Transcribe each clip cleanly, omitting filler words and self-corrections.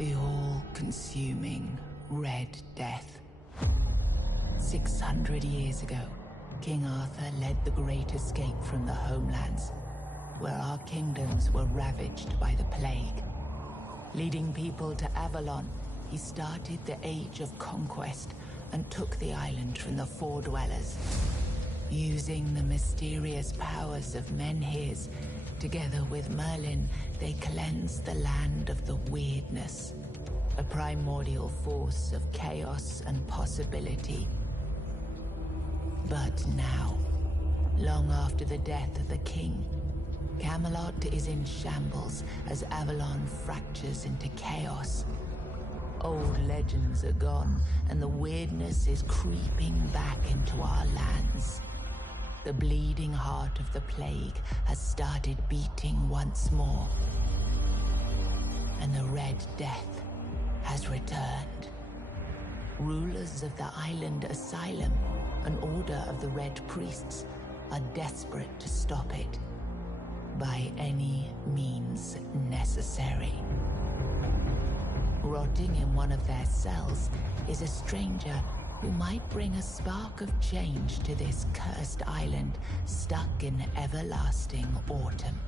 The all-consuming Red Death. 600 years ago, King Arthur led the Great Escape from the homelands, where our kingdoms were ravaged by the plague. Leading people to Avalon, he started the Age of Conquest and took the island from the Four Dwellers. Using the mysterious powers of Menhirs, together with Merlin, they cleansed the land of the Weirdness, a primordial force of chaos and possibility. But now, long after the death of the king, Camelot is in shambles as Avalon fractures into chaos. Old legends are gone, and the Weirdness is creeping back into our lands. The bleeding heart of the plague has started beating once more, and the Red Death has returned. Rulers of the island Asylum, an order of the Red Priests, are desperate to stop it by any means necessary. Rotting in one of their cells is a stranger who might bring a spark of change to this cursed island stuck in everlasting autumn.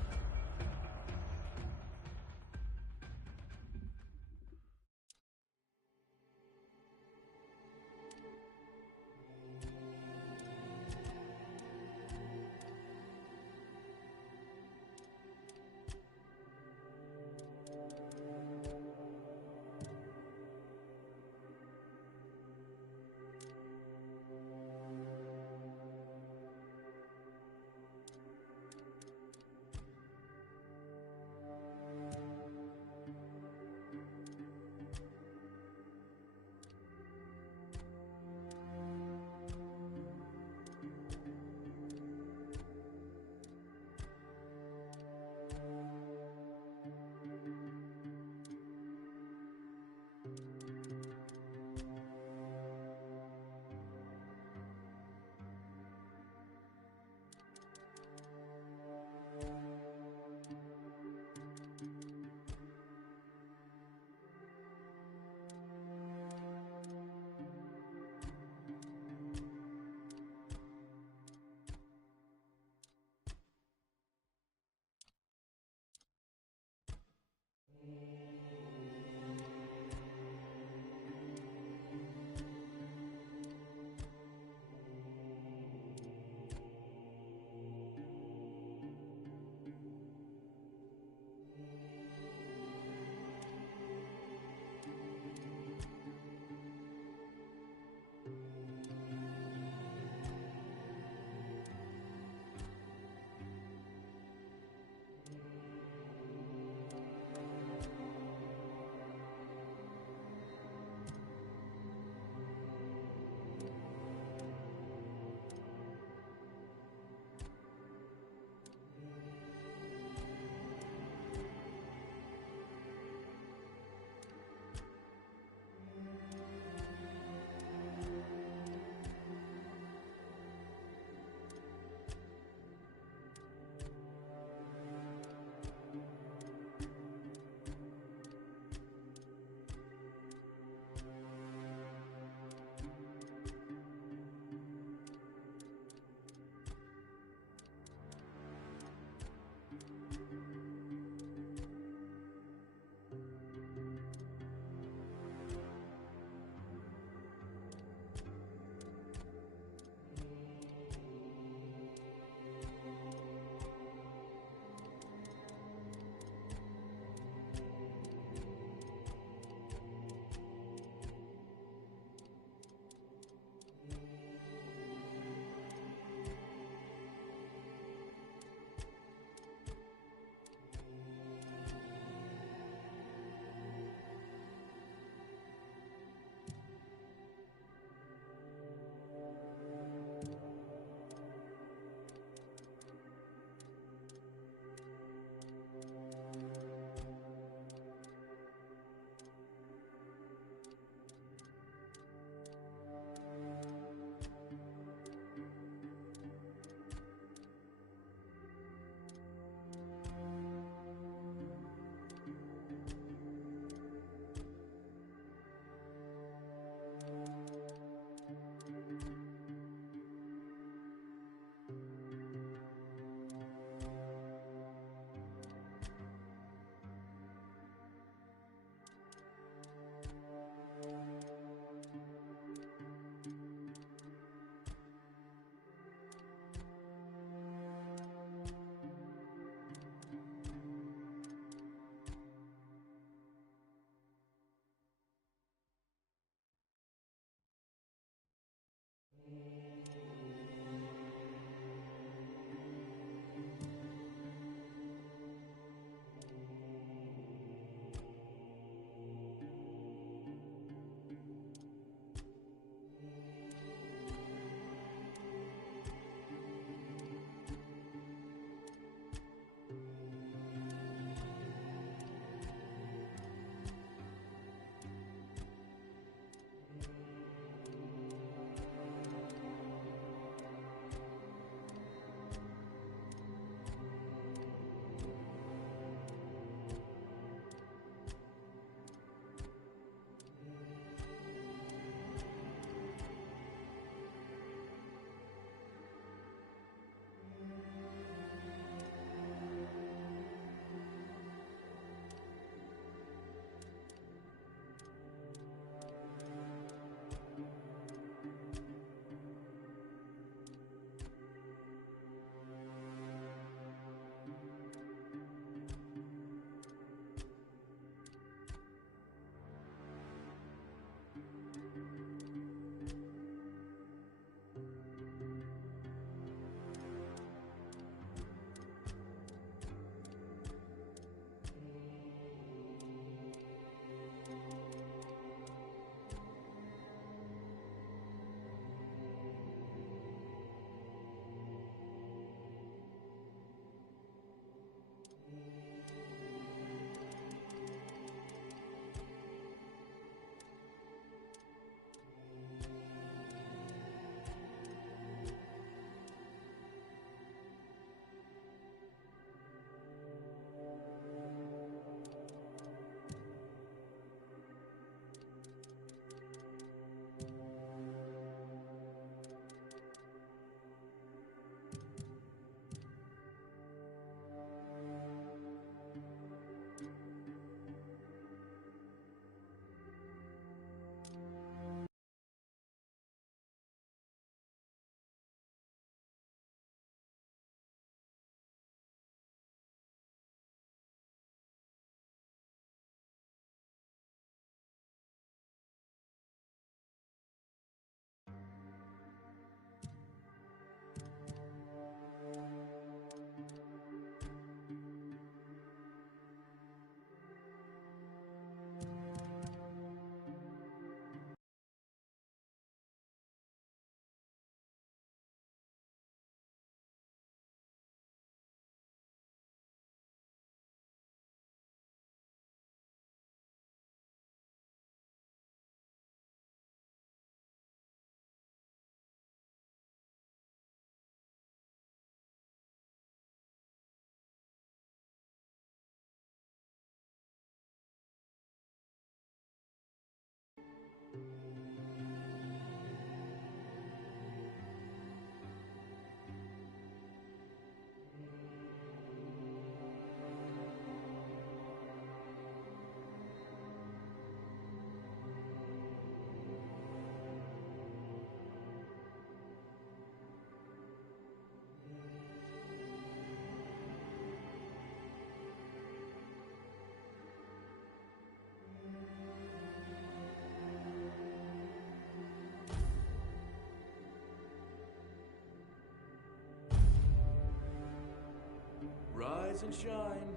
Rise and shine.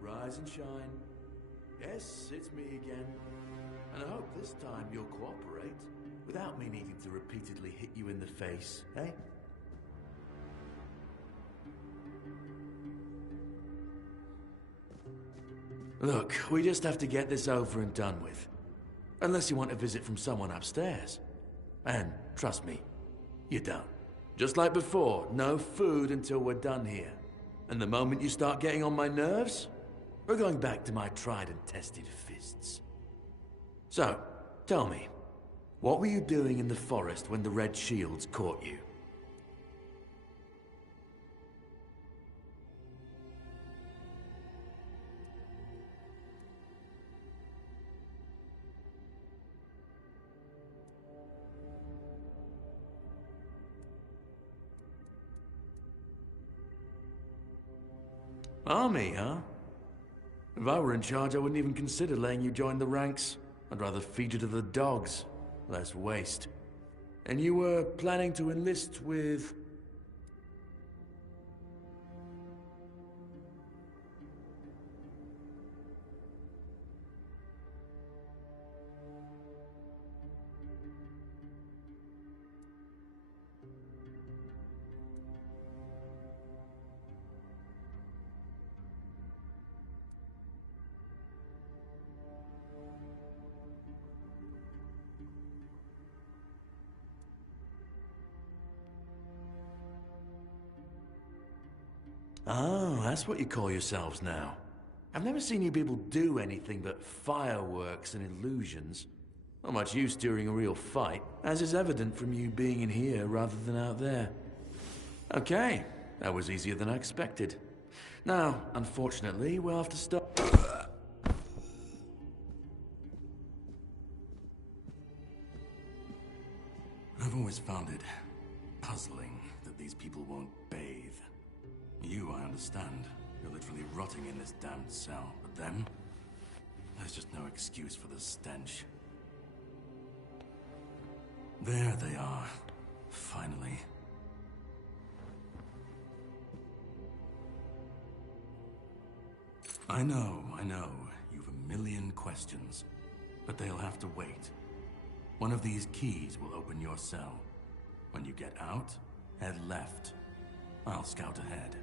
Rise and shine. Yes, it's me again. And I hope this time you'll cooperate, without me needing to repeatedly hit you in the face, eh? Look, we just have to get this over and done with. Unless you want a visit from someone upstairs. And, trust me, you don't. Just like before, no food until we're done here. And the moment you start getting on my nerves, we're going back to my tried and tested fists. So, tell me, what were you doing in the forest when the Red Shields caught you? Army, huh? If I were in charge, I wouldn't even consider letting you join the ranks. I'd rather feed you to the dogs. Less waste. And you were planning to enlist with... Oh, that's what you call yourselves now. I've never seen you people do anything but fireworks and illusions. Not much use during a real fight, as is evident from you being in here rather than out there. Okay, that was easier than I expected. Now, unfortunately, we'll have to stop. I've always found it puzzling that these people won't bathe. You, I understand. You're literally rotting in this damned cell. But them? There's just no excuse for the stench. There they are. Finally. I know. You've a million questions. But they'll have to wait. One of these keys will open your cell. When you get out, head left. I'll scout ahead.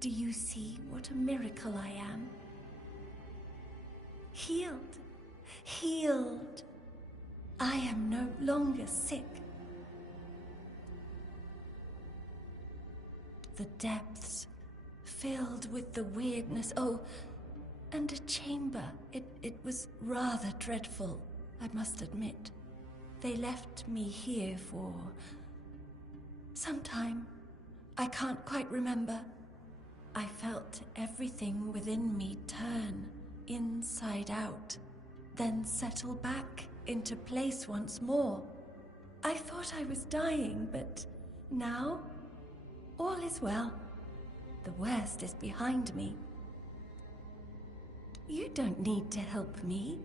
Do you see what a miracle I am? Healed. Healed. I am no longer sick. The depths, filled with the weirdness. Oh, and a chamber. It was rather dreadful, I must admit. They left me here for some time. I can't quite remember. I felt everything within me turn inside out, then settle back into place once more. I thought I was dying, but now all is well. The worst is behind me. You don't need to help me.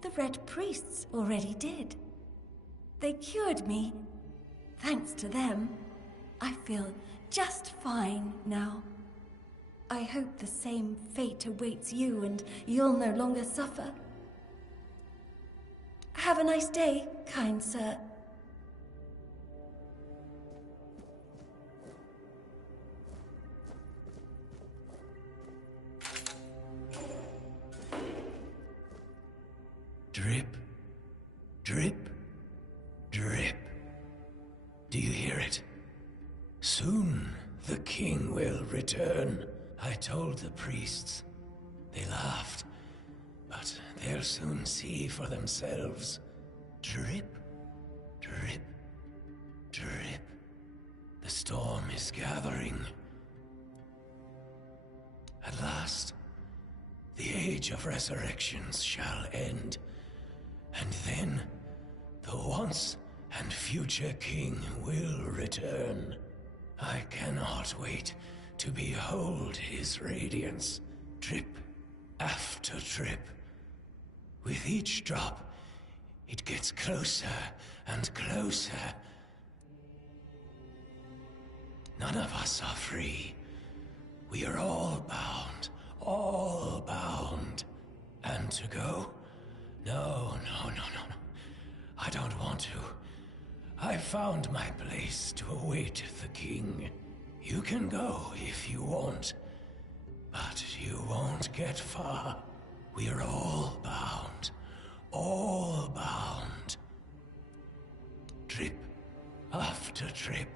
The Red Priests already did. They cured me. Thanks to them, I feel just fine now. I hope the same fate awaits you and you'll no longer suffer. Have a nice day, kind sir. Drip, drip, drip. Do you hear it? Soon the king will return. I told the priests. They laughed, but they'll soon see for themselves. Drip, drip, drip. The storm is gathering. At last, the age of resurrections shall end. And then, the once and future king will return. I cannot wait to behold his radiance, drip after drip. With each drop, it gets closer and closer. None of us are free. We are all bound, all bound. And to go? No. I don't want to. I found my place to await the king. You can go if you want, but you won't get far. We are all bound, all bound. Drip after drip,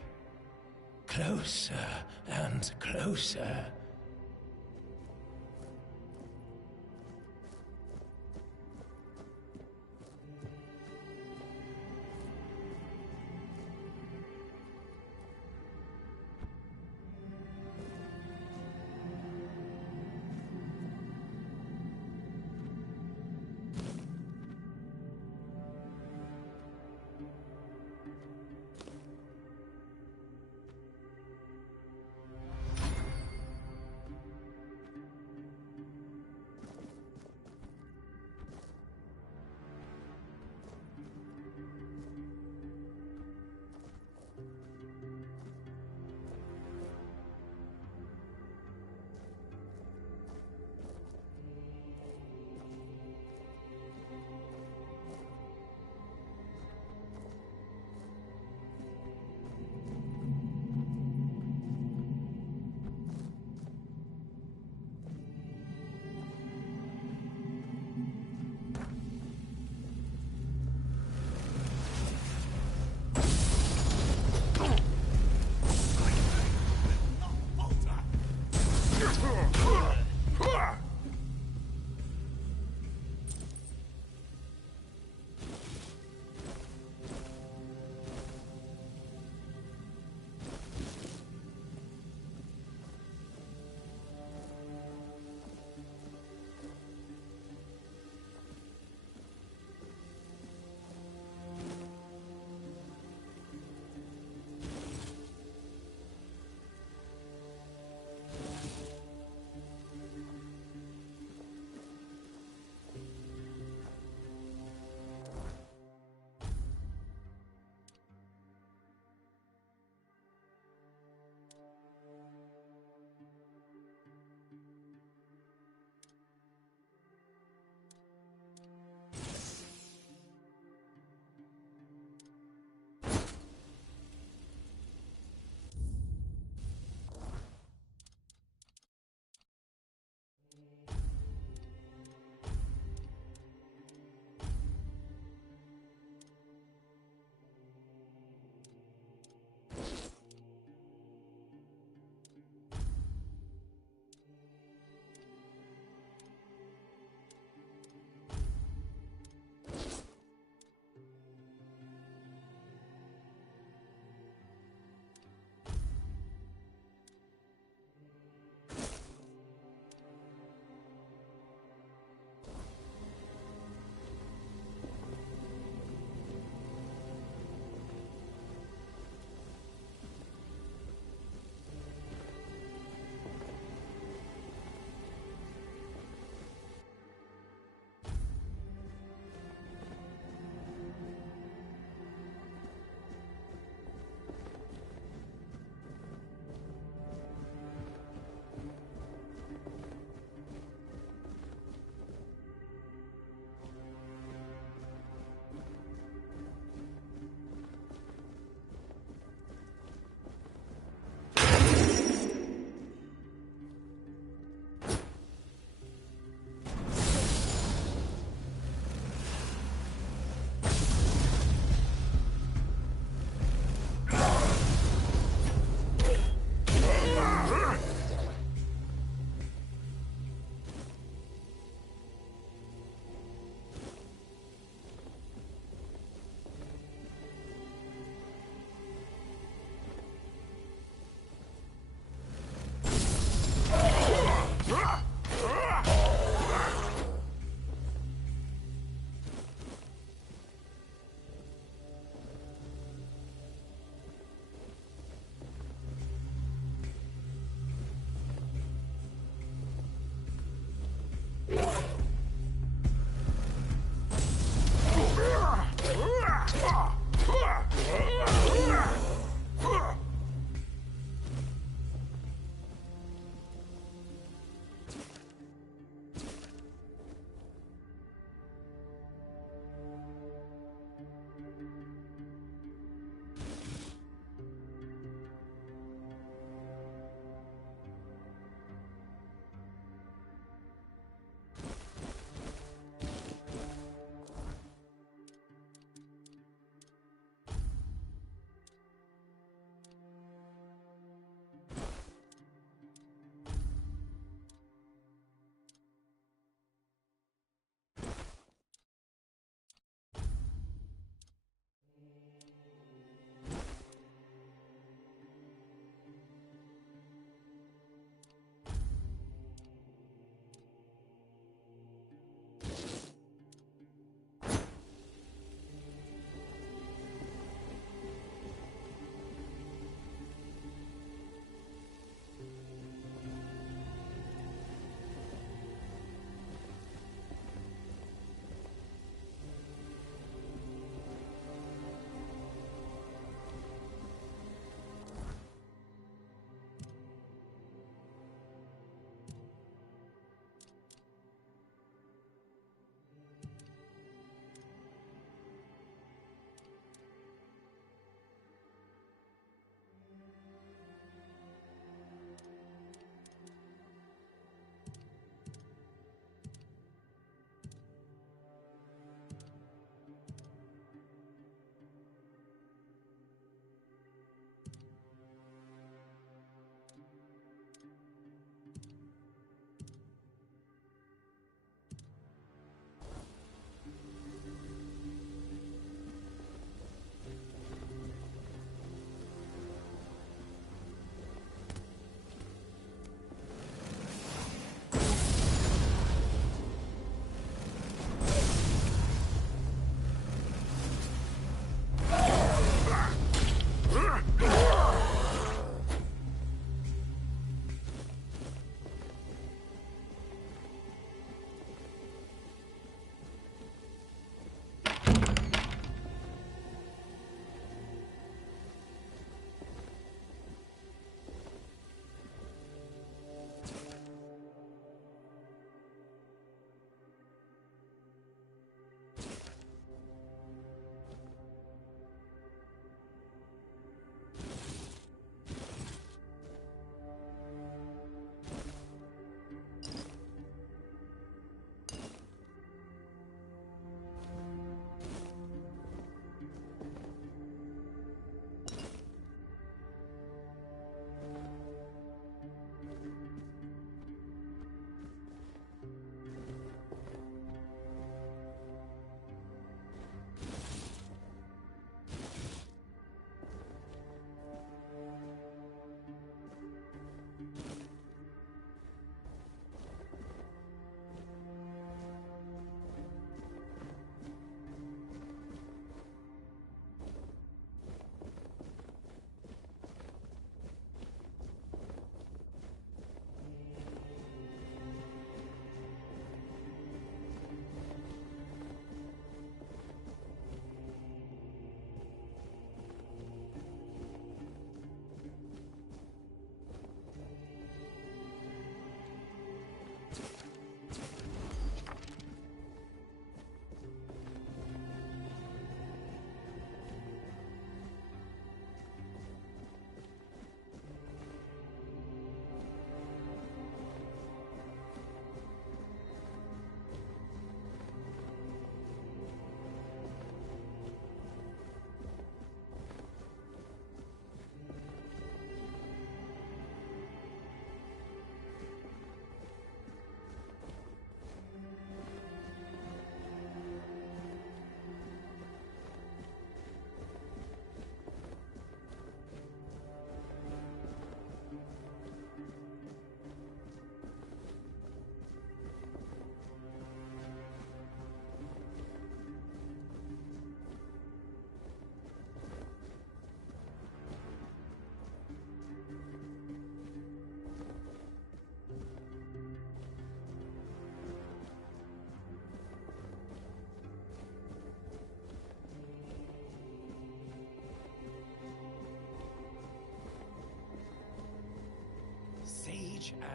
closer and closer.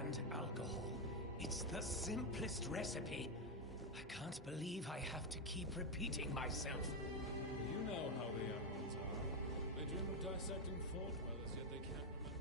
and alcohol. It's the simplest recipe. I can't believe I have to keep repeating myself. You know how the young ones are. They dream of dissecting fort dwellers, yet they can't remember.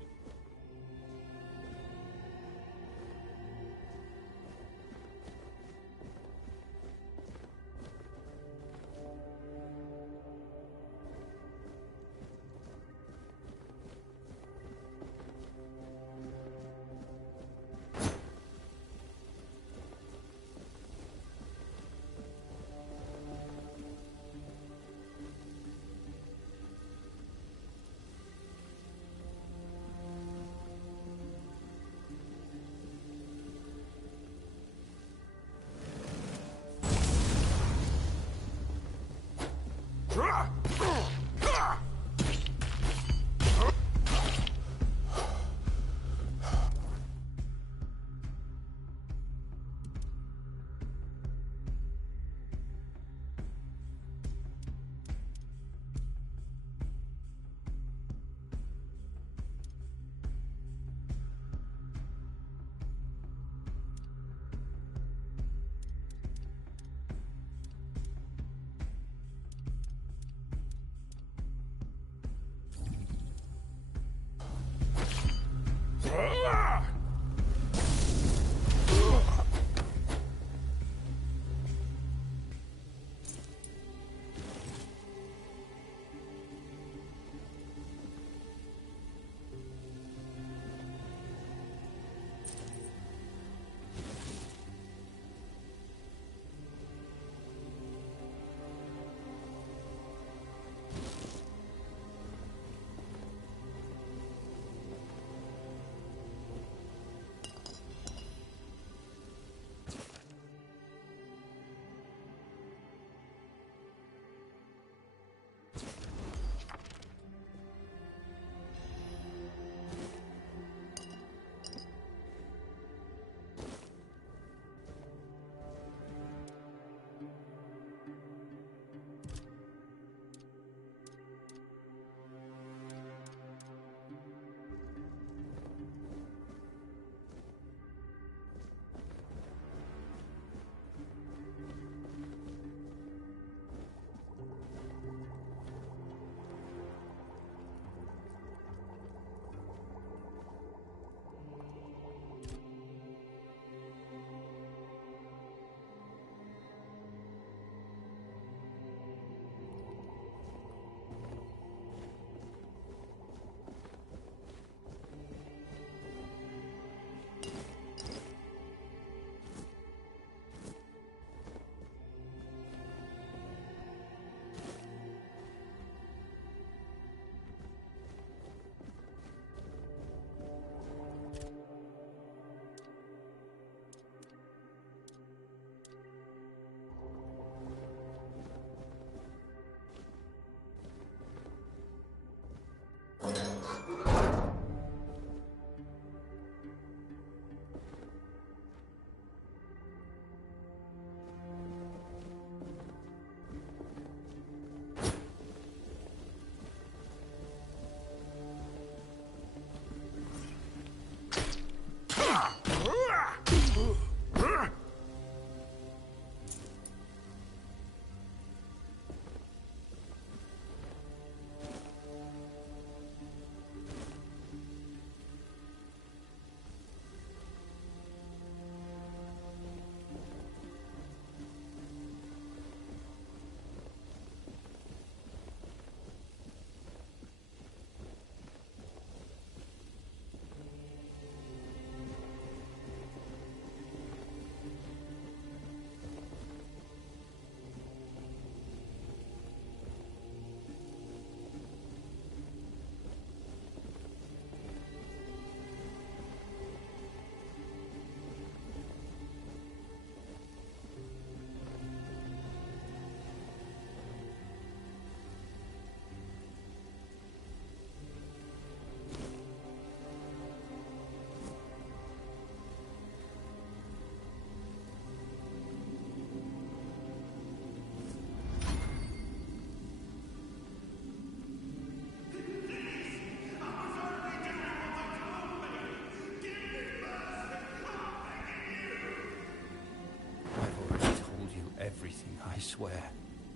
I swear.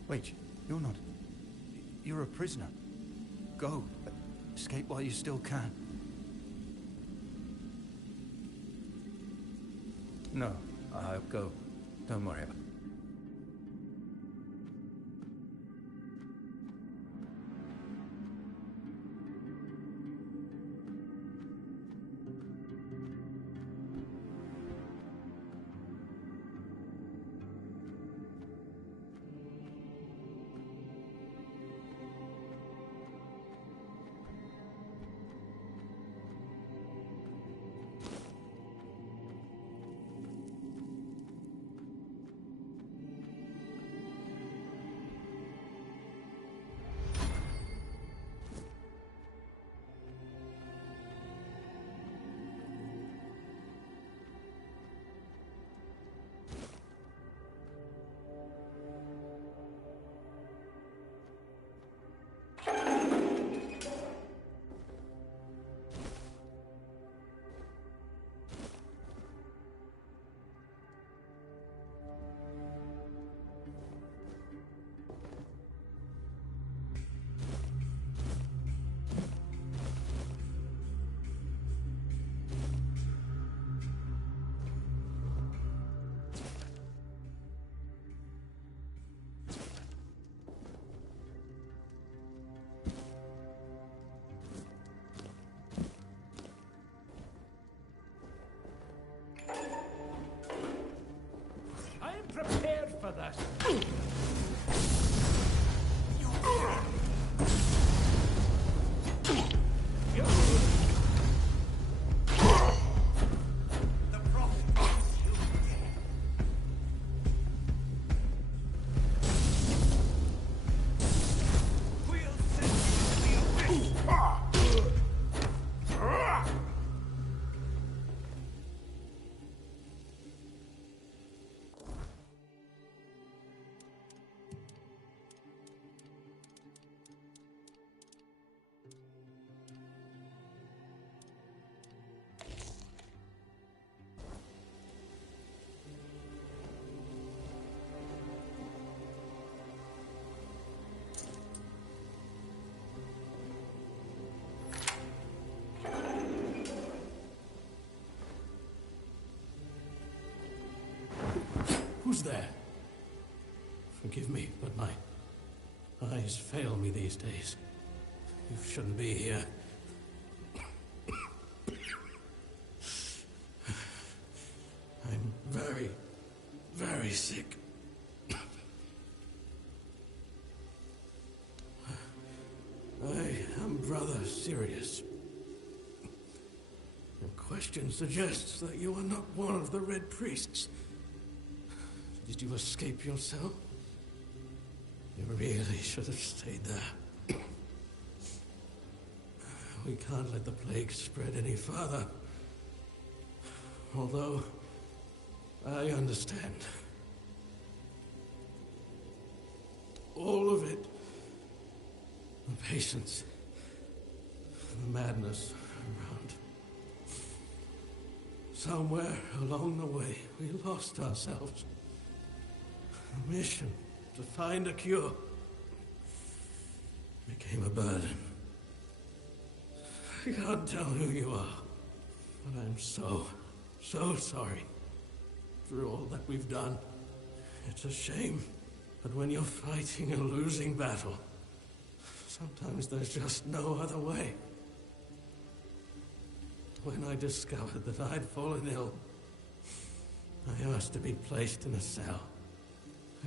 Wait, you're not... You're a prisoner. Go. Escape while you still can. No, I'll go. Don't worry about it. Prepared for that. Who's there? Forgive me, but my eyes fail me these days. You shouldn't be here. I'm very, very sick. I am rather serious. Your question suggests that you are not one of the Red Priests. Did you escape yourself? You really should have stayed there. We can't let the plague spread any further. Although, I understand. All of it. The patience. The madness around. Somewhere along the way, we lost ourselves. The mission to find a cure became a burden. I can't tell who you are, but I'm so sorry for all that we've done. It's a shame, but when you're fighting a losing battle, sometimes there's just no other way. When I discovered that I'd fallen ill, I asked to be placed in a cell.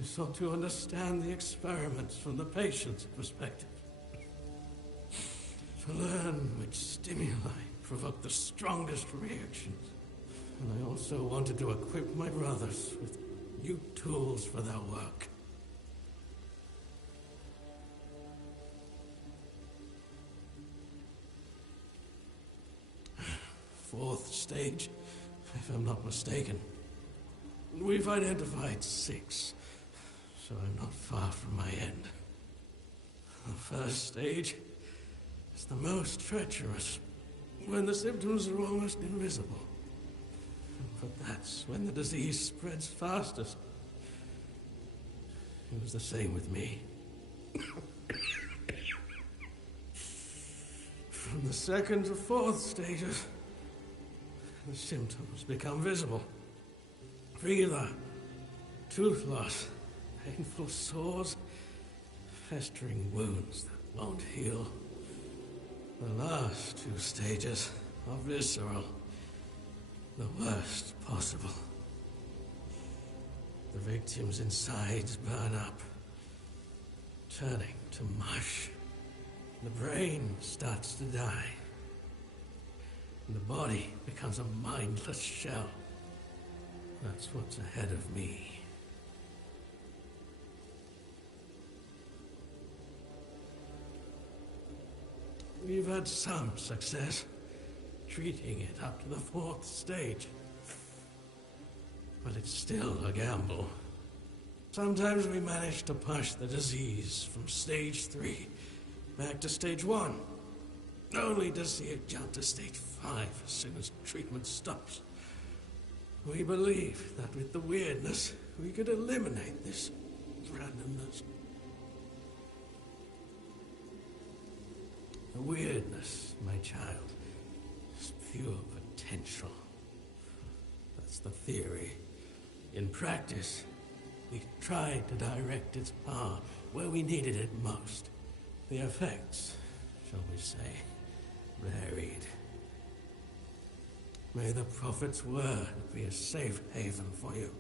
I sought to understand the experiments from the patient's perspective. To learn which stimuli provoke the strongest reactions. And I also wanted to equip my brothers with new tools for their work. Fourth stage, if I'm not mistaken. We've identified 6. So I'm not far from my end. The first stage is the most treacherous, when the symptoms are almost invisible. But that's when the disease spreads fastest. It was the same with me. From the second to fourth stages, the symptoms become visible. Fever, tooth loss, painful sores, festering wounds that won't heal. The last two stages are visceral, the worst possible. The victim's insides burn up, turning to mush. The brain starts to die, and the body becomes a mindless shell. That's what's ahead of me. We've had some success treating it up to the fourth stage. But it's still a gamble. Sometimes we manage to push the disease from stage 3 back to stage 1, only to see it jump to stage 5 as soon as treatment stops. We believe that with the weirdness, we could eliminate this randomness. The weirdness, my child, is pure potential. That's the theory. In practice, we tried to direct its power where we needed it most. The effects, shall we say, varied. May the Prophet's word be a safe haven for you.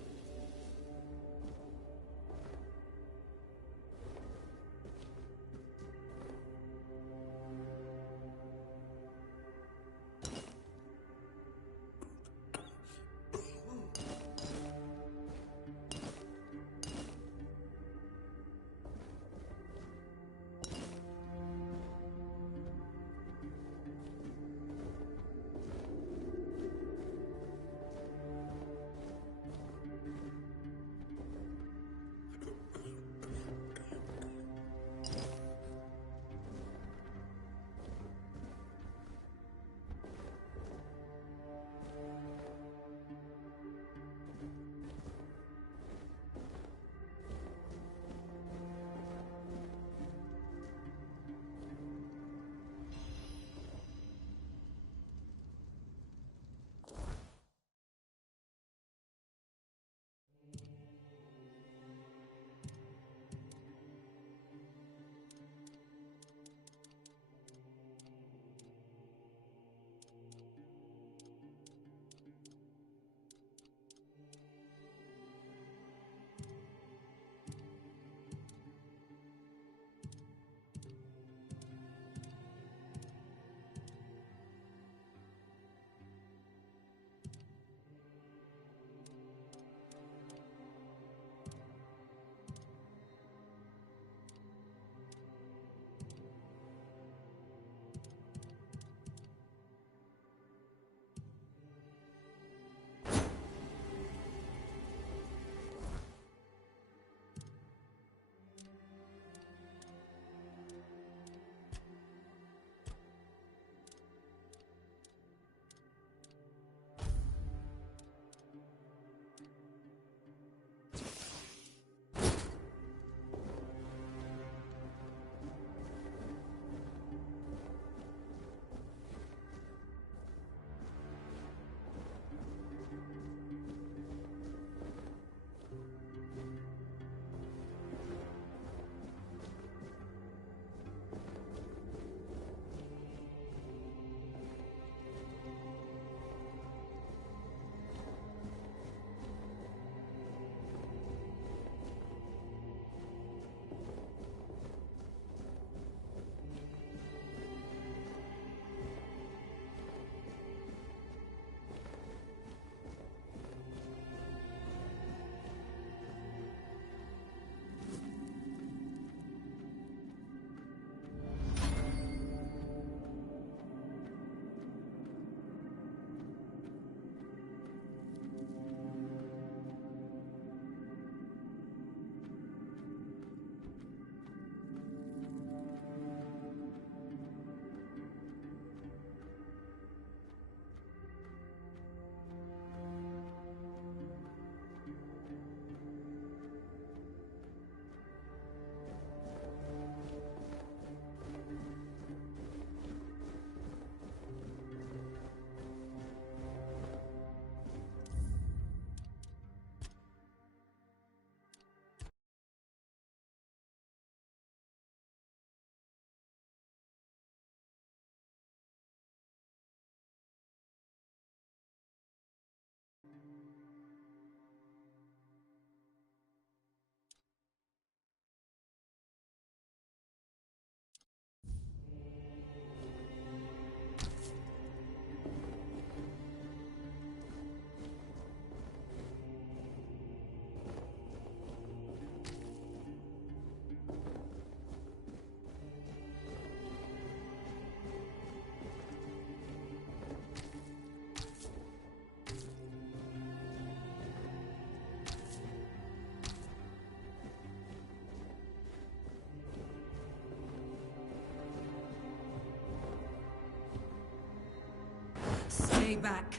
way back.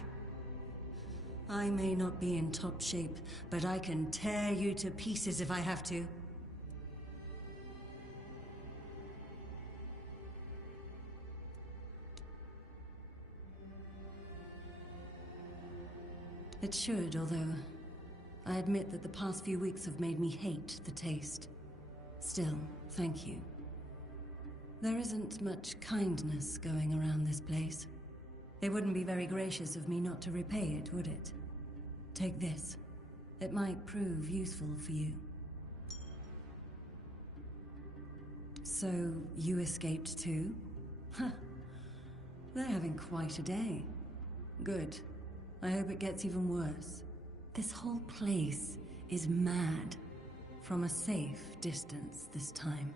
I may not be in top shape, but I can tear you to pieces if I have to. It should, although I admit that the past few weeks have made me hate the taste. Still, thank you. There isn't much kindness going around this place. It wouldn't be very gracious of me not to repay it, would it? Take this. It might prove useful for you. So, you escaped too? Huh. They're having quite a day. Good. I hope it gets even worse. This whole place is mad. From a safe distance this time.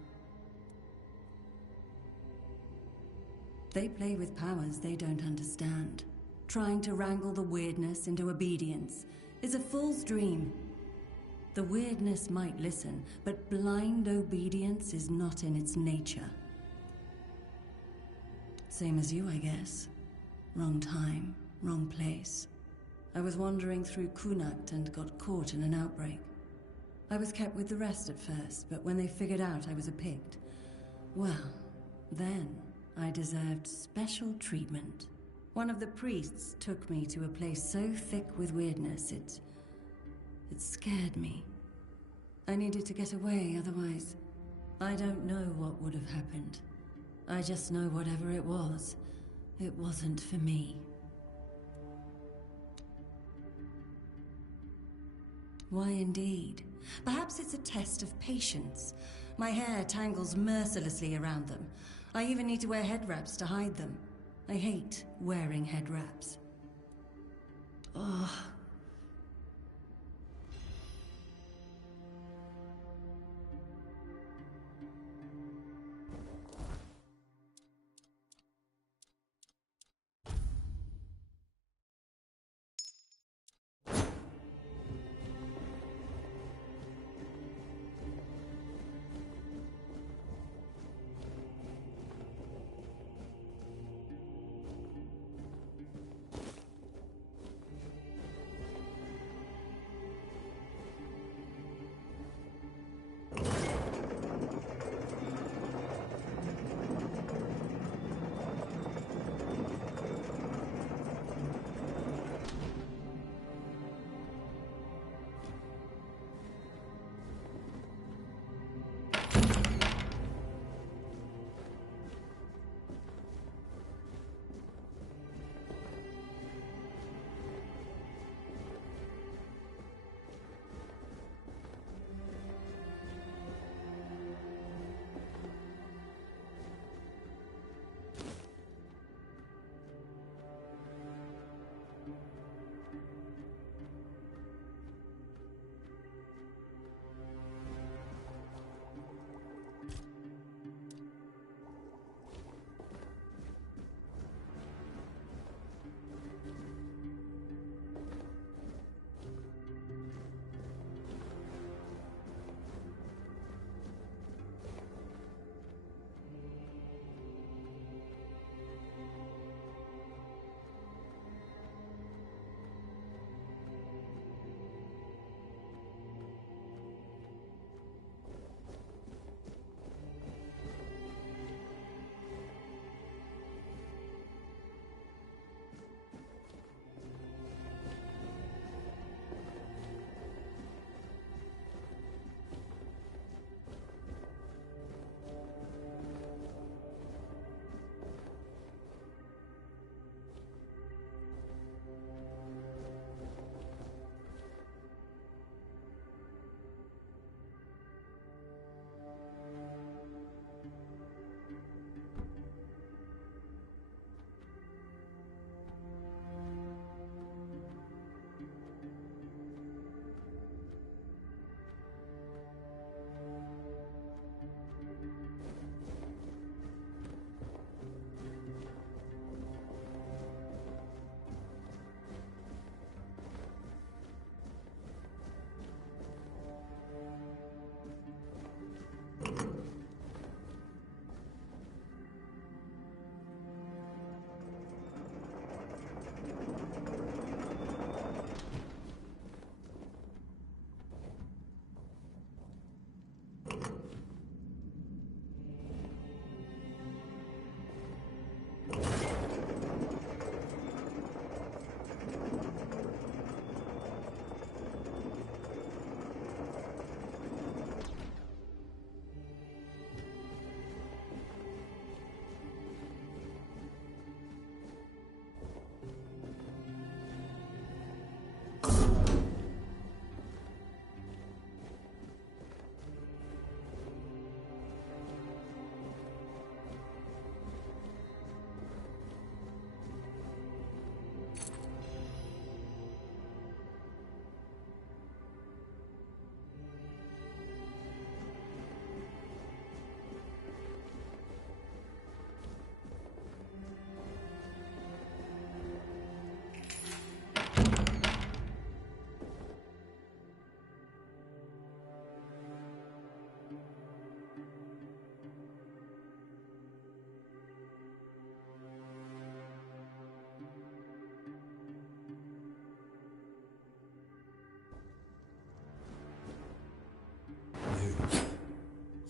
They play with powers they don't understand. Trying to wrangle the weirdness into obedience is a fool's dream. The weirdness might listen, but blind obedience is not in its nature. Same as you, I guess. Wrong time, wrong place. I was wandering through Kunakt and got caught in an outbreak. I was kept with the rest at first, but when they figured out I was a Pict, well, then I deserved special treatment. One of the priests took me to a place so thick with weirdness, it scared me. I needed to get away, otherwise, I don't know what would have happened. I just know whatever it wasn't for me. Why indeed? Perhaps it's a test of patience. My hair tangles mercilessly around them. I even need to wear head wraps to hide them. I hate wearing head wraps. Ugh.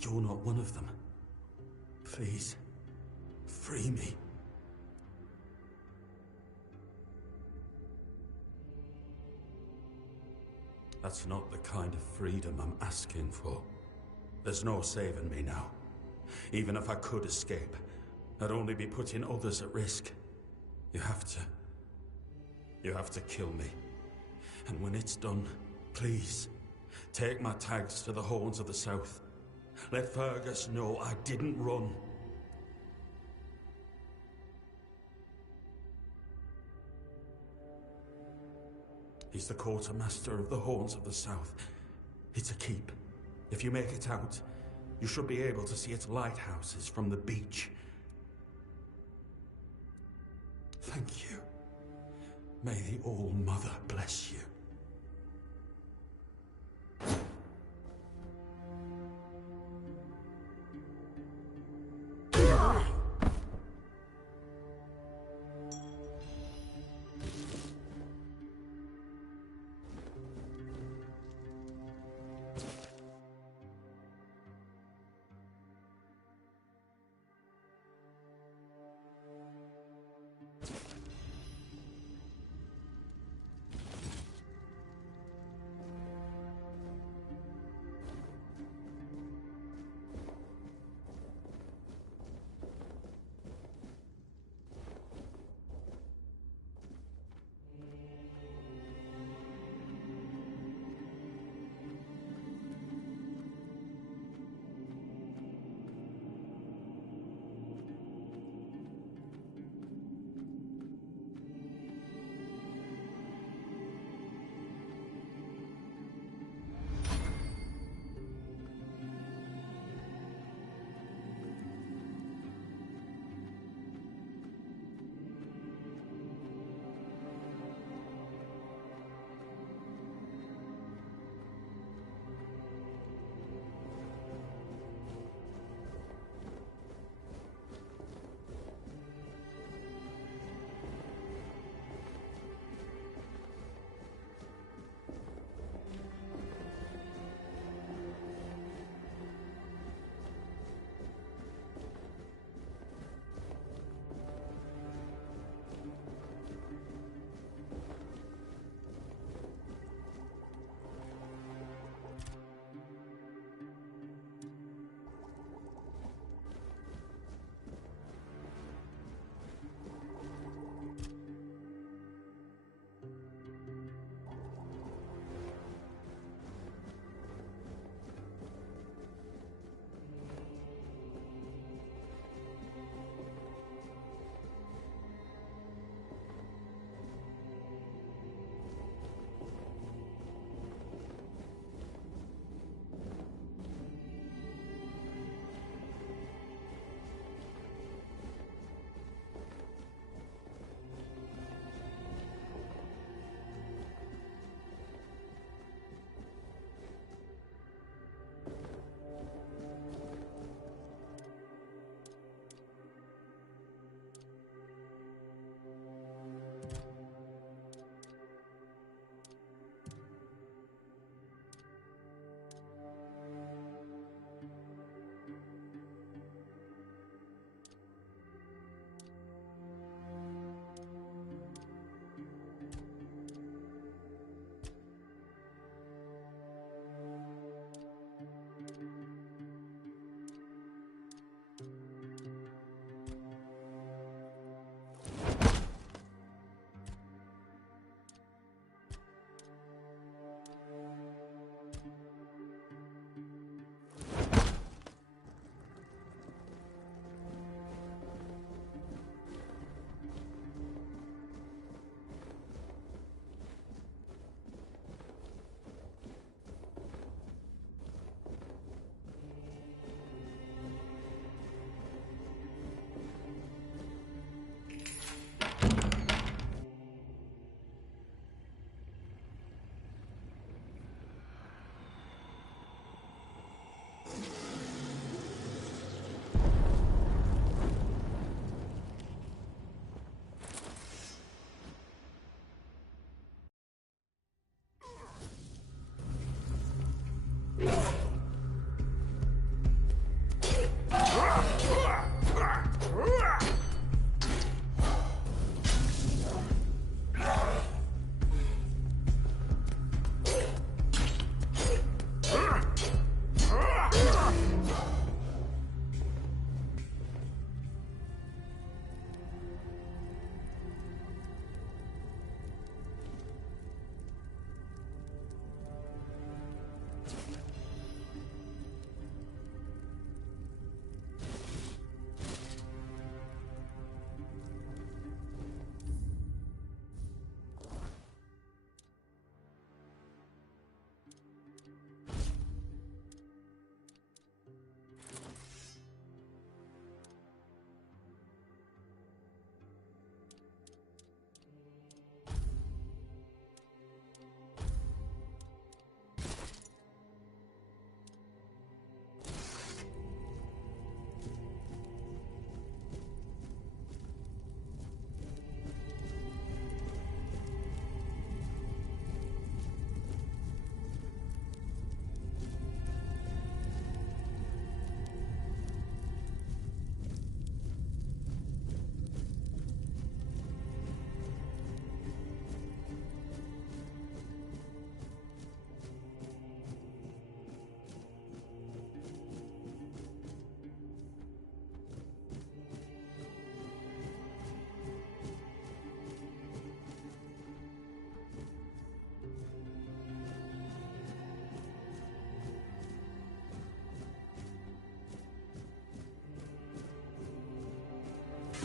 you're not one of them. Please, free me. That's not the kind of freedom I'm asking for. There's no saving me now. Even if I could escape, I'd only be putting others at risk. You have to kill me. And when it's done, please, take my tags to the Horns of the South. Let Fergus know I didn't run. He's the quartermaster of the Horns of the South. It's a keep. If you make it out, you should be able to see its lighthouses from the beach. Thank you. May the All-Mother bless you.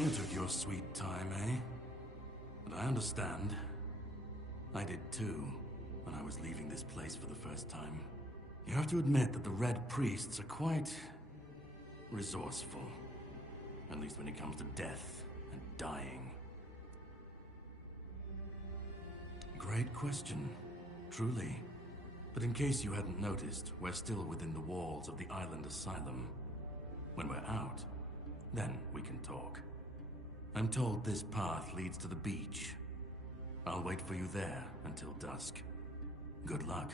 You took your sweet time, eh? But I understand. I did too, when I was leaving this place for the first time. You have to admit that the Red Priests are quite resourceful. At least when it comes to death and dying. Great question, truly. But in case you hadn't noticed, we're still within the walls of the island asylum. When we're out, then we can talk. I'm told this path leads to the beach. I'll wait for you there until dusk. Good luck.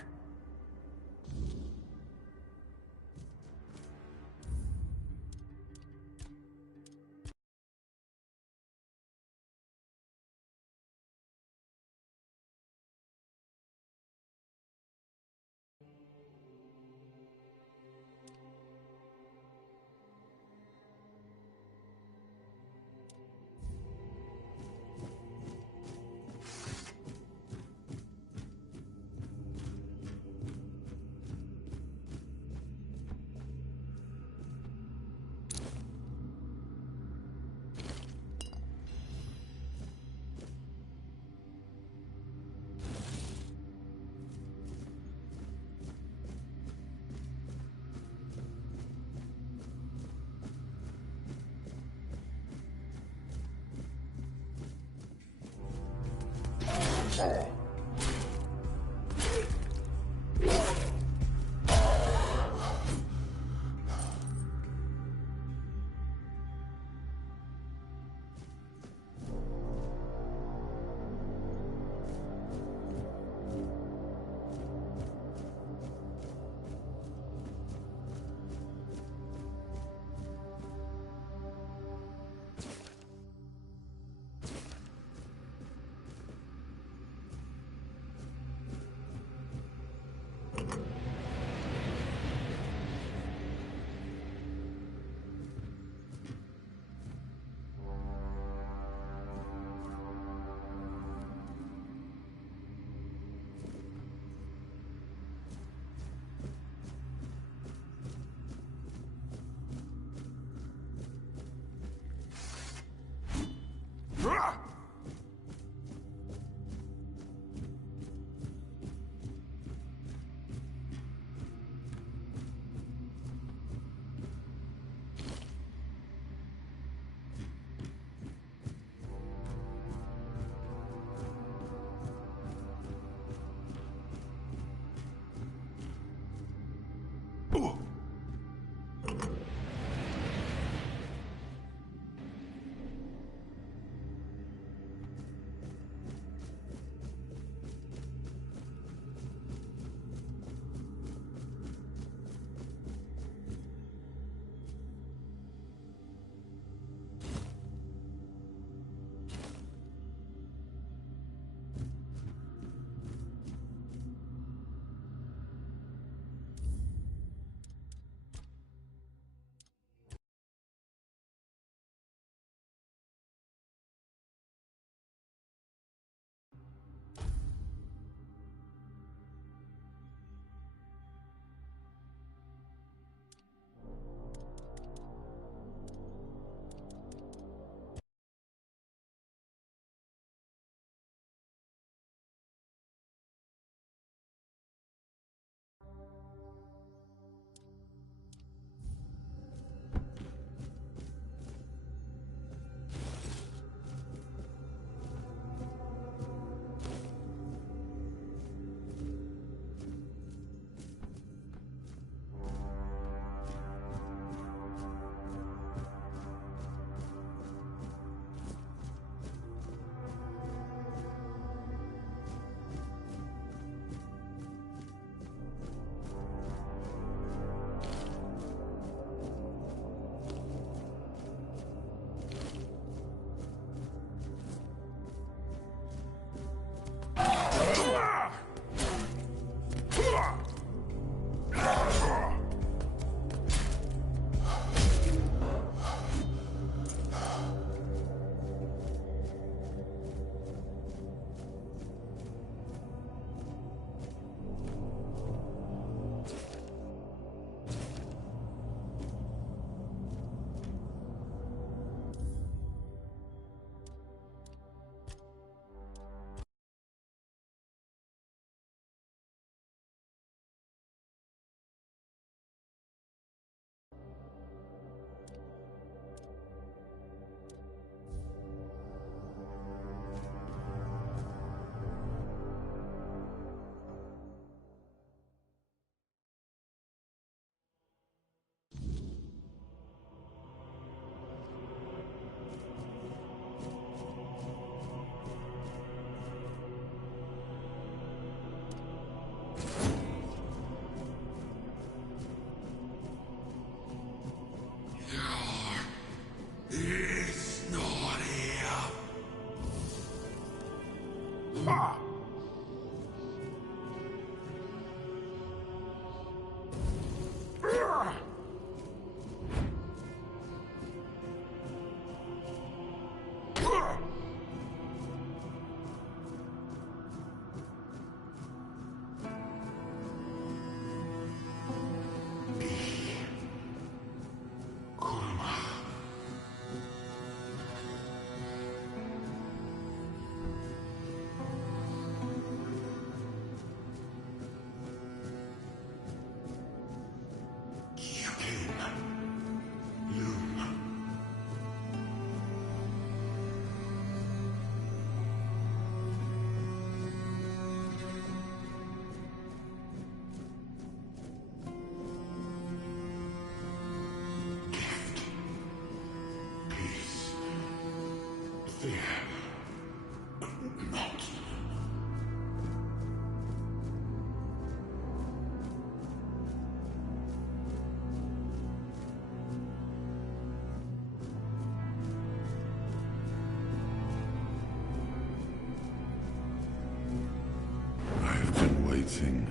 waiting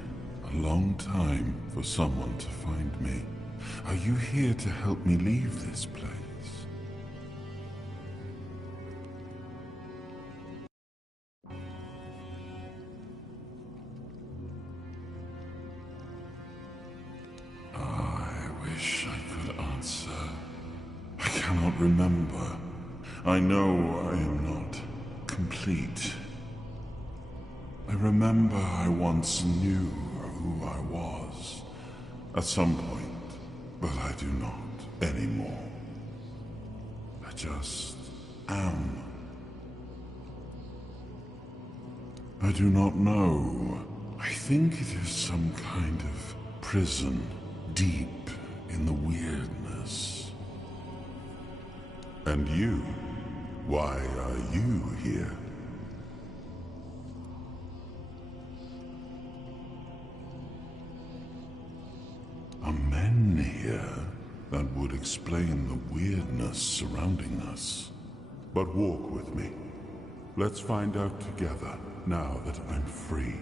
a long time for someone to find me. Are you here to help me leave this place? I wish I could answer. I cannot remember. I know I am not complete. I remember I once knew who I was at some point, but I do not anymore. I just am. I do not know. I think it is some kind of prison deep in the weirdness. And you? Why are you here? Are men here? That would explain the weirdness surrounding us. But walk with me. Let's find out together, now that I'm free.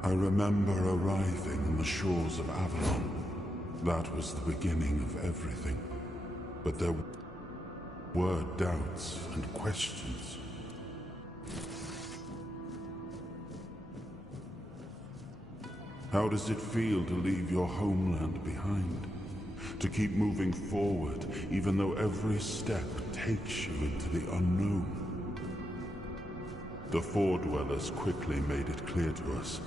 I remember arriving on the shores of Avalon. That was the beginning of everything. But there were doubts and questions. How does it feel to leave your homeland behind? To keep moving forward, even though every step takes you into the unknown? The Four Dwellers quickly made it clear to us.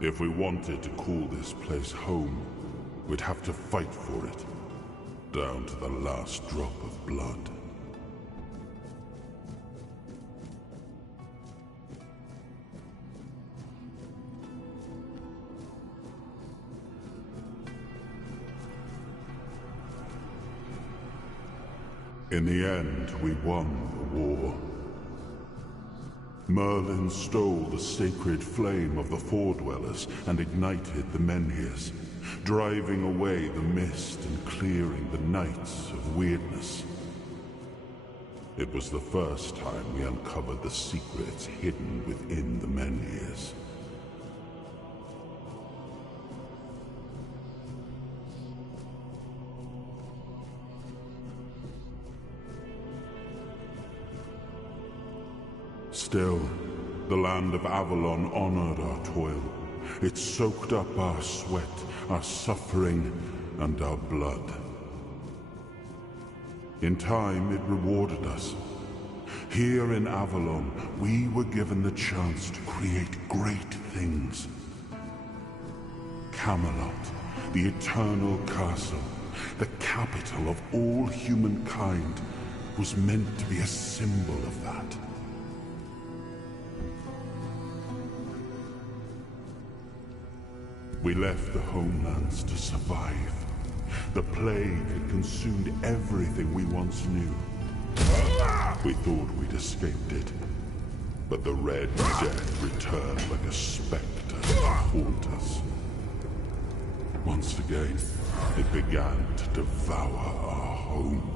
If we wanted to call this place home, we'd have to fight for it, down to the last drop of blood. In the end, we won the war. Merlin stole the sacred flame of the Four Dwellers and ignited the Menhirs, driving away the mist and clearing the nights of weirdness. It was the first time we uncovered the secrets hidden within the Menhirs. Still, the land of Avalon honored our toil. It soaked up our sweat, our suffering, and our blood. In time, it rewarded us. Here in Avalon, we were given the chance to create great things. Camelot, the eternal castle, the capital of all humankind, was meant to be a symbol of that. We left the homelands to survive. The plague had consumed everything we once knew. We thought we'd escaped it, but the Red Death returned like a specter to haunt us. Once again, it began to devour our home.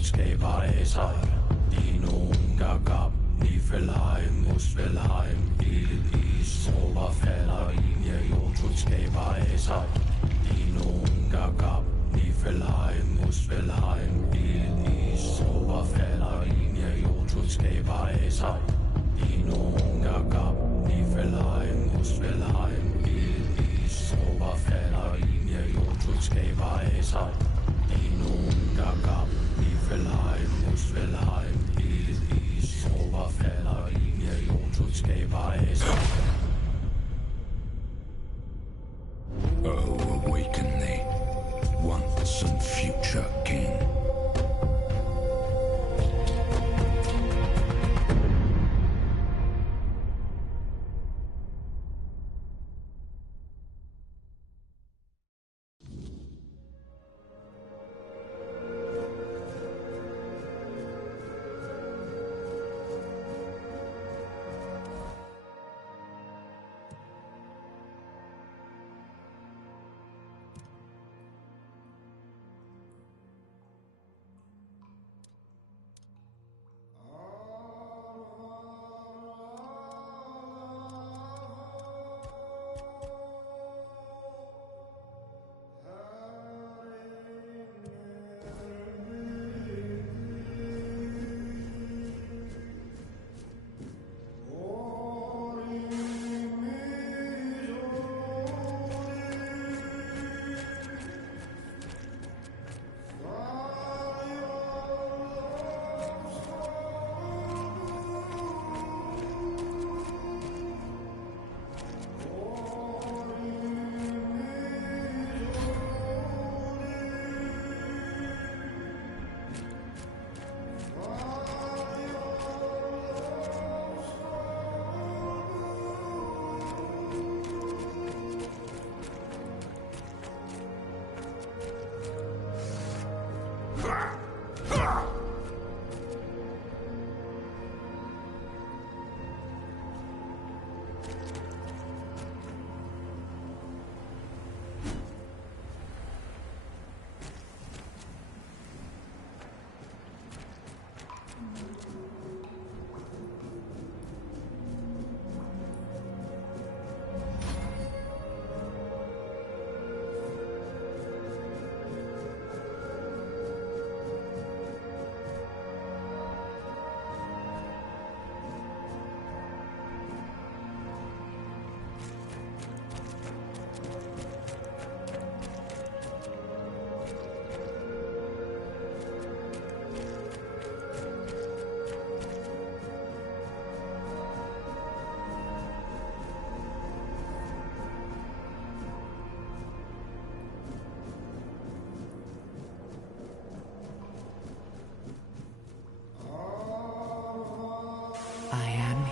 Skabaiser, Dino Gagab, Nifelheim, Muspelheim, Is, Oberfeller, Linie, Jotut Skabaiser, Dino Gagab, Nifelheim, Muspelheim, Is, Oberfeller, Linie, Jotut Skabaiser, Dino Gagab, Nifelheim, Muspelheim, Is, Oberfeller, Linie, Jotut Skabaiser, Dino Gagab, Nifelheim, Muspelheim, Is, Oberfeller, Linie, Jotut Skabaiser. Oh, awaken thee, once and future king.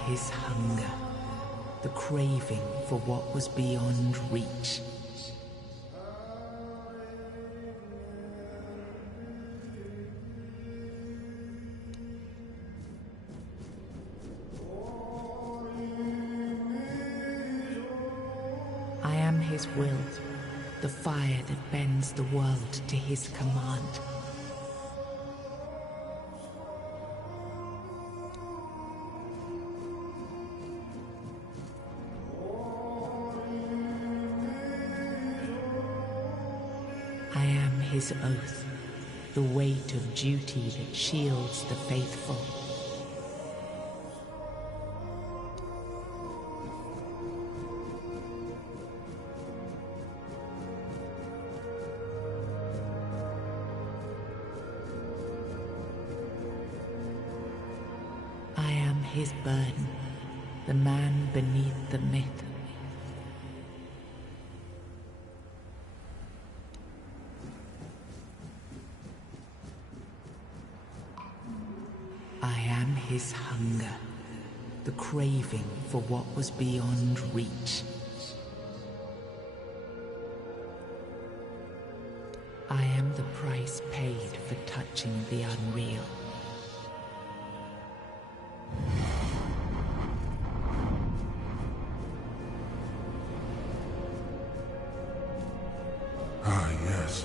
His hunger, the craving for what was beyond reach. I am his will, the fire that bends the world to his command. His oath, the weight of duty that shields the faithful. I am his burden, the man beneath the myth. His hunger, the craving for what was beyond reach. I am the price paid for touching the unreal. Ah, yes.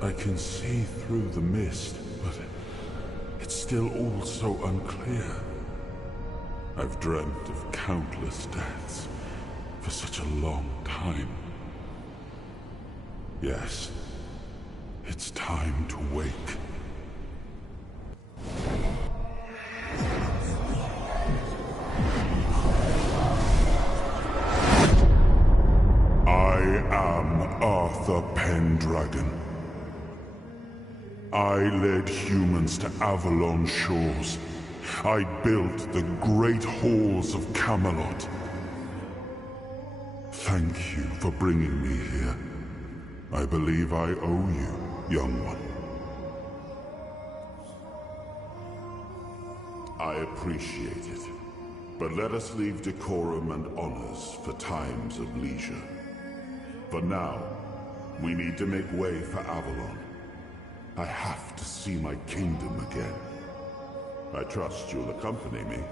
I can see through the mist, but it's still all so unclear. I've dreamt of countless deaths for such a long time. Yes, it's time to wake. I am Arthur Pendragon. I led humans to Avalon shores. I built the great halls of Camelot. Thank you for bringing me here. I believe I owe you, young one. I appreciate it, but let us leave decorum and honors for times of leisure. For now, we need to make way for Avalon. I have to see my kingdom again. I trust you'll accompany me.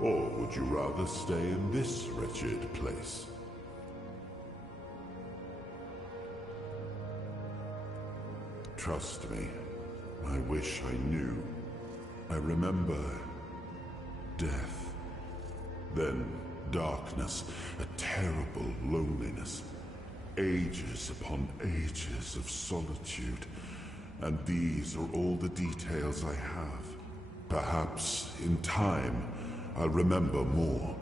Or would you rather stay in this wretched place? Trust me, I wish I knew. I remember death, then darkness, a terrible loneliness, ages upon ages of solitude, and these are all the details I have. Perhaps, in time, I'll remember more.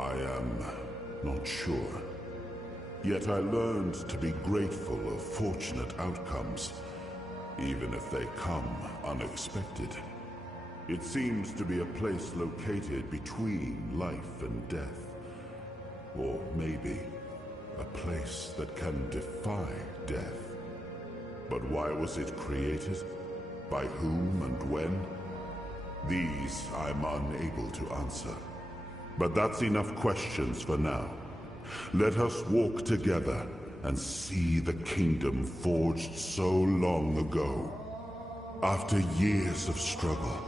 I am not sure. Yet I learned to be grateful of fortunate outcomes, even if they come unexpected. It seems to be a place located between life and death. Or maybe a place that can defy death. But why was it created? By whom and when? These I'm unable to answer. But that's enough questions for now. Let us walk together and see the kingdom forged so long ago. After years of struggle,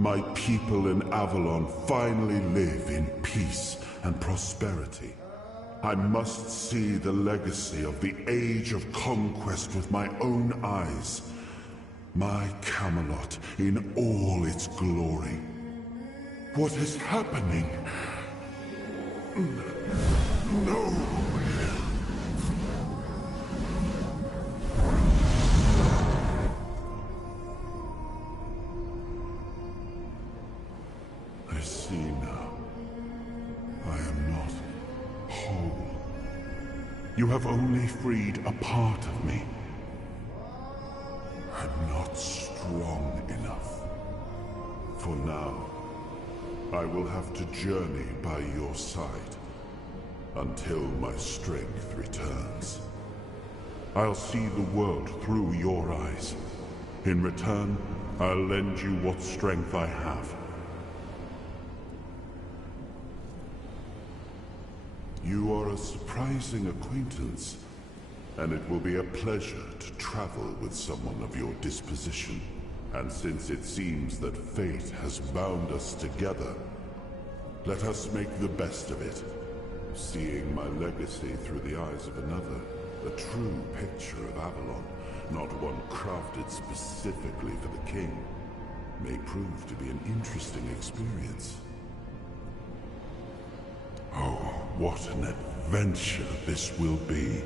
my people in Avalon finally live in peace and prosperity. I must see the legacy of the Age of Conquest with my own eyes. My Camelot in all its glory. What is happening? No! I see now. I am not whole. You have only freed a part of me. I'm not strong enough. For now, I will have to journey by your side until my strength returns. I'll see the world through your eyes. In return, I'll lend you what strength I have. You are a surprising acquaintance, and it will be a pleasure to travel with someone of your disposition. And since it seems that fate has bound us together, let us make the best of it. Seeing my legacy through the eyes of another, a true picture of Avalon, not one crafted specifically for the king, may prove to be an interesting experience. Oh, what an adventure this will be.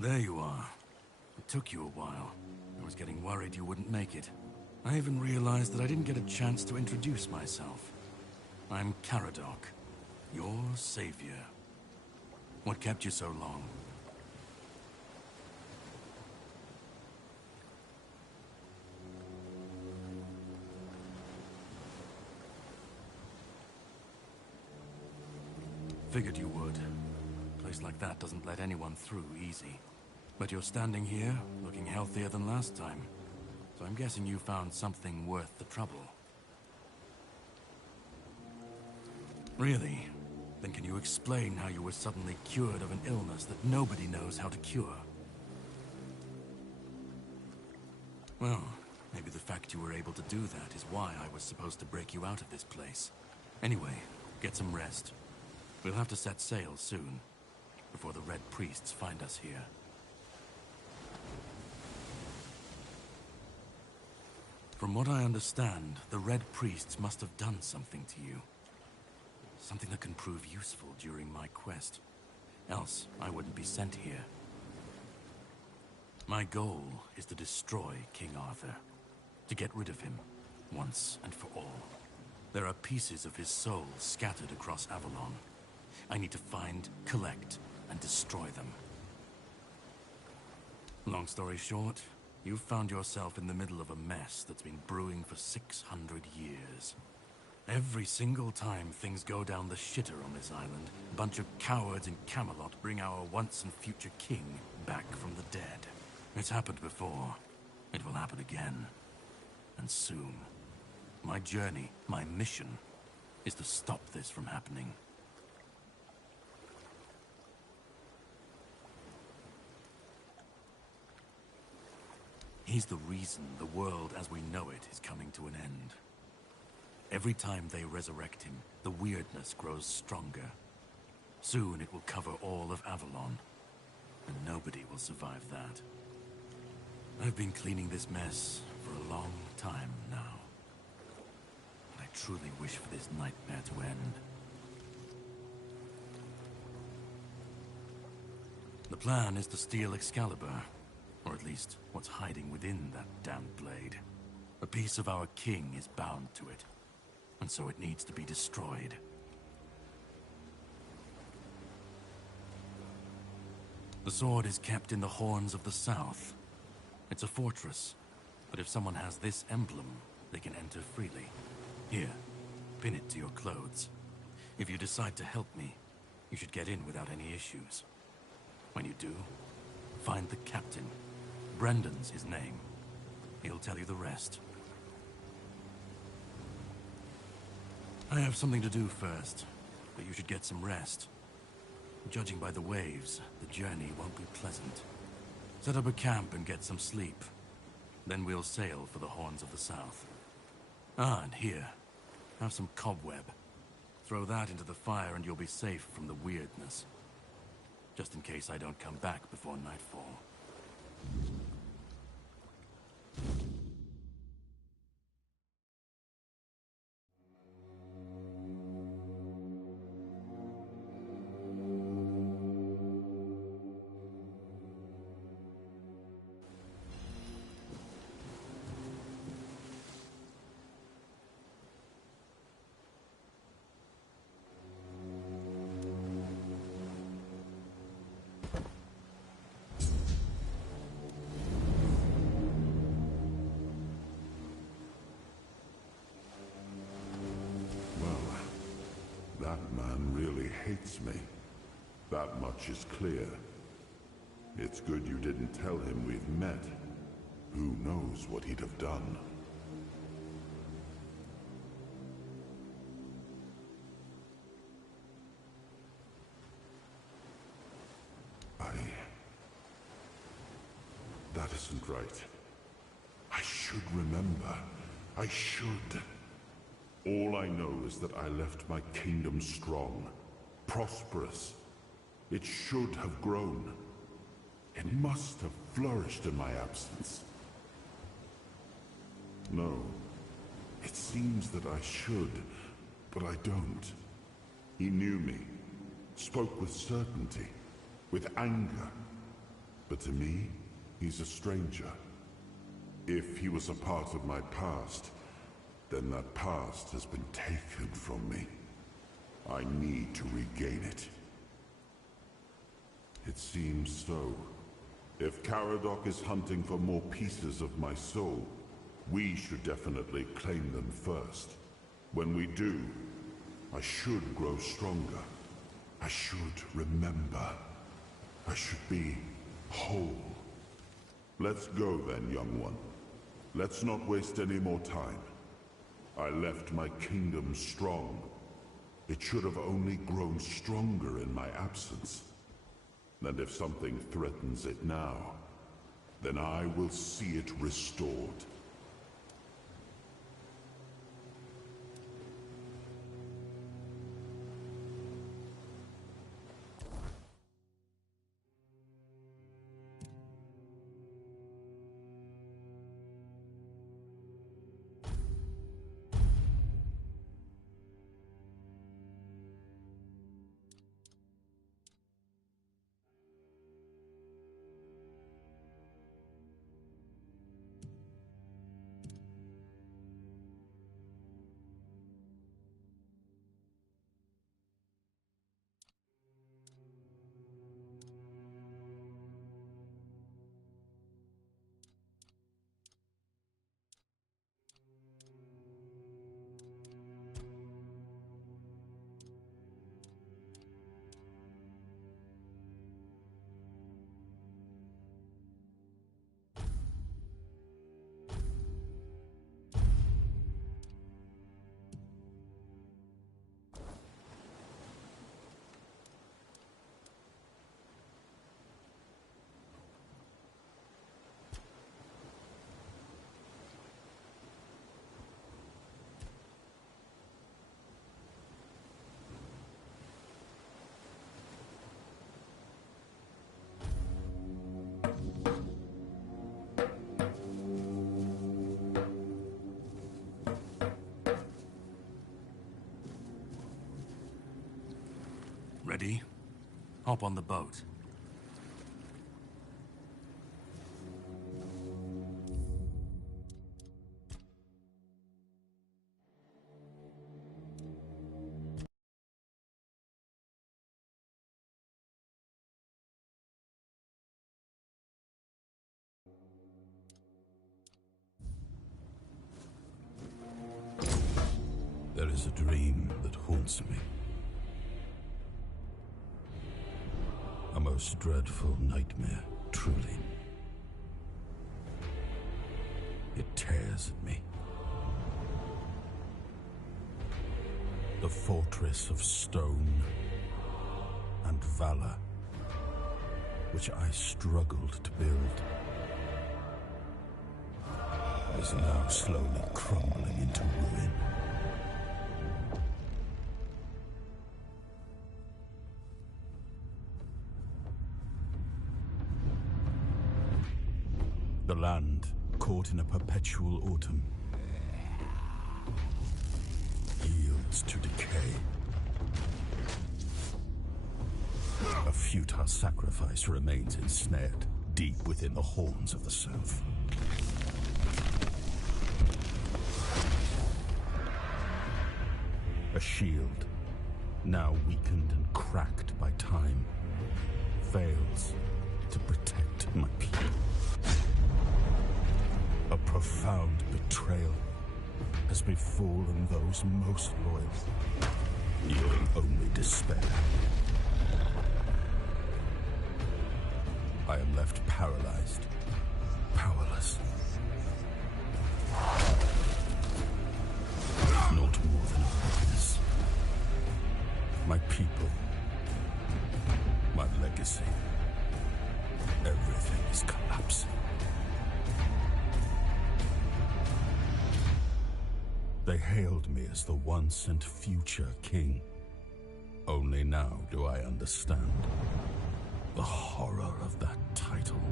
There you are. It took you a while. was getting worried you wouldn't make it. I even realized that I didn't get a chance to introduce myself. I'm Caradoc, your savior. What kept you so long? Figured you would. A place like that doesn't let anyone through easy. But you're standing here, looking healthier than last time. So I'm guessing you found something worth the trouble. Really? Then can you explain how you were suddenly cured of an illness that nobody knows how to cure? Well, maybe the fact you were able to do that is why I was supposed to break you out of this place. Anyway, get some rest. We'll have to set sail soon, before the Red Priests find us here. From what I understand, the Red Priests must have done something to you. Something that can prove useful during my quest. Else, I wouldn't be sent here. My goal is to destroy King Arthur. To get rid of him, once and for all. There are pieces of his soul scattered across Avalon. I need to find, collect, and destroy them. Long story short, you've found yourself in the middle of a mess that's been brewing for 600 years. Every single time things go down the shitter on this island, a bunch of cowards in Camelot bring our once and future king back from the dead. It's happened before. It will happen again. And soon. My journey, my mission, is to stop this from happening. He's the reason the world as we know it is coming to an end. Every time they resurrect him, the weirdness grows stronger. Soon it will cover all of Avalon, and nobody will survive that. I've been cleaning this mess for a long time now. And I truly wish for this nightmare to end. The plan is to steal Excalibur. Or at least, what's hiding within that damned blade. A piece of our king is bound to it, and so it needs to be destroyed. The sword is kept in the Horns of the South. It's a fortress, but if someone has this emblem, they can enter freely. Here, pin it to your clothes. If you decide to help me, you should get in without any issues. When you do, find the captain. Brendan's his name. He'll tell you the rest. I have something to do first, but you should get some rest. Judging by the waves, the journey won't be pleasant. Set up a camp and get some sleep. Then we'll sail for the Horns of the South. Ah, and here, have some cobweb. Throw that into the fire and you'll be safe from the weirdness. Just in case I don't come back before nightfall. That man really hates me. That much is clear. It's good you didn't tell him we've met. Who knows what he'd have done? That isn't right. I should remember. I should. All I know is that I left my kingdom strong, prosperous. It should have grown. It must have flourished in my absence. No. It seems that I should, but I don't. He knew me, spoke with certainty, with anger. But to me, he's a stranger. If he was a part of my past, then that past has been taken from me. I need to regain it. It seems so. If Caradoc is hunting for more pieces of my soul, we should definitely claim them first. When we do, I should grow stronger. I should remember. I should be whole. Let's go then, young one. Let's not waste any more time. I left my kingdom strong. It should have only grown stronger in my absence. And if something threatens it now, then I will see it restored. Ready? Hop on the boat. There is a dream that haunts me. A most dreadful nightmare, truly. It tears at me. The fortress of stone and valor, which I struggled to build, is now slowly crumbling into ruin. The land, caught in a perpetual autumn, yields to decay. A futile sacrifice remains ensnared deep within the horns of the south. A shield, now weakened and cracked by time, fails to protect my people. A profound betrayal has befallen those most loyal, yielding only despair. I am left paralyzed, powerless. Not more than a witness. My people, my legacy, everything is collapsing. They hailed me as the once and future king. Only now do I understand the horror of that title.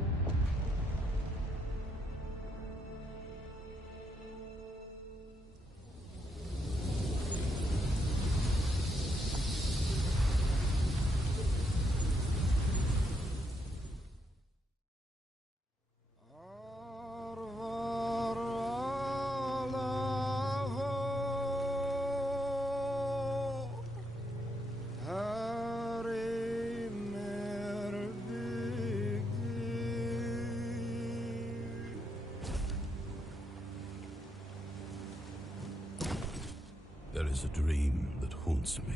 is a dream that haunts me.